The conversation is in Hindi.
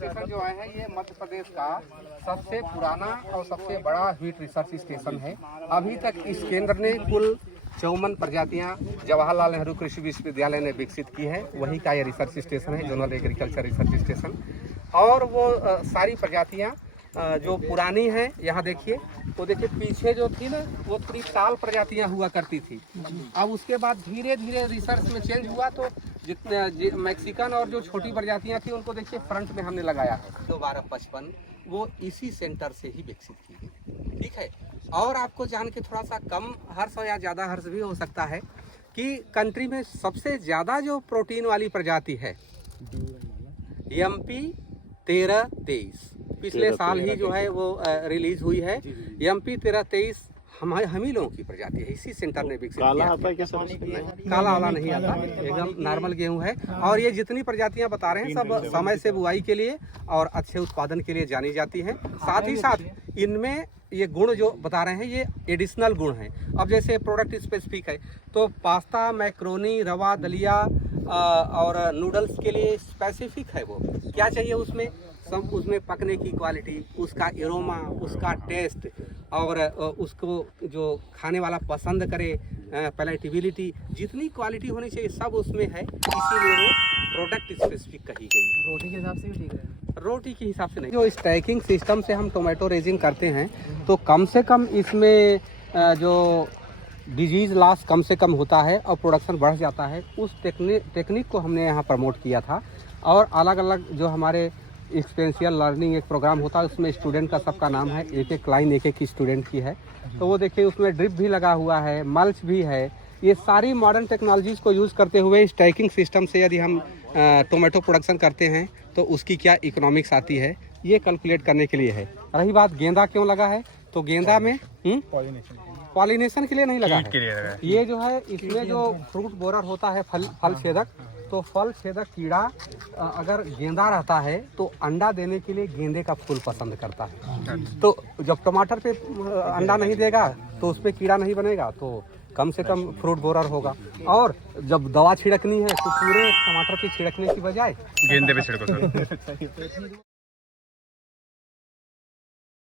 स्टेशन जो है ये मध्य प्रदेश का सबसे पुराना और सबसे बड़ा व्हीट रिसर्च स्टेशन है। अभी तक इस केंद्र ने कुल 54 प्रजातियां जवाहरलाल नेहरू कृषि विश्वविद्यालय ने विकसित की है। वही का ये रिसर्च स्टेशन है, जोनल एग्रीकल्चर रिसर्च स्टेशन। और वो सारी प्रजातियां जो पुरानी हैं, यहाँ देखिए, तो देखिए पीछे जो थी ना वो थोड़ी टाल प्रजातियां हुआ करती थी। अब उसके बाद धीरे धीरे रिसर्च में चेंज हुआ, तो जितने मैक्सिकन और जो छोटी प्रजातियां थी उनको देखिए फ्रंट में हमने लगाया है। 1255 वो इसी सेंटर से ही विकसित की गई, ठीक है। और आपको जान के थोड़ा सा कम हर्ष या ज़्यादा हर्ष भी हो सकता है कि कंट्री में सबसे ज़्यादा जो प्रोटीन वाली प्रजाति है MP 1323 पिछले साल ही जो है वो रिलीज हुई है। MP 1323 हम ही लोगों की प्रजाति है, इसी सेंटर ने विकसित किया। आता है क्या सर? काला वाला नहीं आता, एकदम नॉर्मल गेहूं है। और ये जितनी प्रजातियां बता रहे हैं सब समय से बुआई के लिए और अच्छे उत्पादन के लिए जानी जाती हैं। साथ ही साथ इनमें ये गुण जो बता रहे हैं ये एडिशनल गुण हैं। अब जैसे प्रोडक्ट स्पेसिफिक है तो पास्ता, मैक्रोनी, रवा, दलिया और नूडल्स के लिए स्पेसिफिक है। वो क्या चाहिए उसमें, सब उसमें पकने की क्वालिटी, उसका एरोमा, उसका टेस्ट और उसको जो खाने वाला पसंद करे, पैलेटेबिलिटी, जितनी क्वालिटी होनी चाहिए सब उसमें है। इसीलिए वो प्रोडक्ट स्पेसिफिक कही गई। रोटी के हिसाब से भी ठीक है? रोटी के हिसाब से नहीं। जो स्टैकिंग सिस्टम से हम टोमेटो रेजिंग करते हैं तो कम से कम इसमें जो डिजीज़ लॉस कम से कम होता है और प्रोडक्शन बढ़ जाता है। उस टेक्निक को हमने यहाँ प्रमोट किया था। और अलग अलग जो हमारे एक्सपेरियंशियल लर्निंग एक प्रोग्राम होता है उसमें स्टूडेंट का सबका नाम है, एक एक लाइन एक एक स्टूडेंट की है। तो वो देखिए उसमें ड्रिप भी लगा हुआ है, मल्च भी है। ये सारी मॉडर्न टेक्नोलॉजीज़ को यूज़ करते हुए स्टैकिंग सिस्टम से यदि हम टोमेटो प्रोडक्शन करते हैं तो उसकी क्या इकोनॉमिक्स आती है, ये कैलकुलेट करने के लिए है। रही बात गेंदा क्यों लगा है, तो गेंदा में पॉलिनेशन के लिए नहीं लगा है। ये जो है इसमें जो फ्रूट बोरर होता है, फल छेदक, तो फल छेदक कीड़ा अगर गेंदा रहता है तो अंडा देने के लिए गेंदे का फूल पसंद करता है। तो जब टमाटर पे अंडा नहीं देगा तो उस पर कीड़ा नहीं बनेगा, तो कम से कम फ्रूट बोरर होगा। और जब दवा छिड़कनी है तो पूरे टमाटर पे छिड़कने की बजाय गेंदे पे छिड़को सर।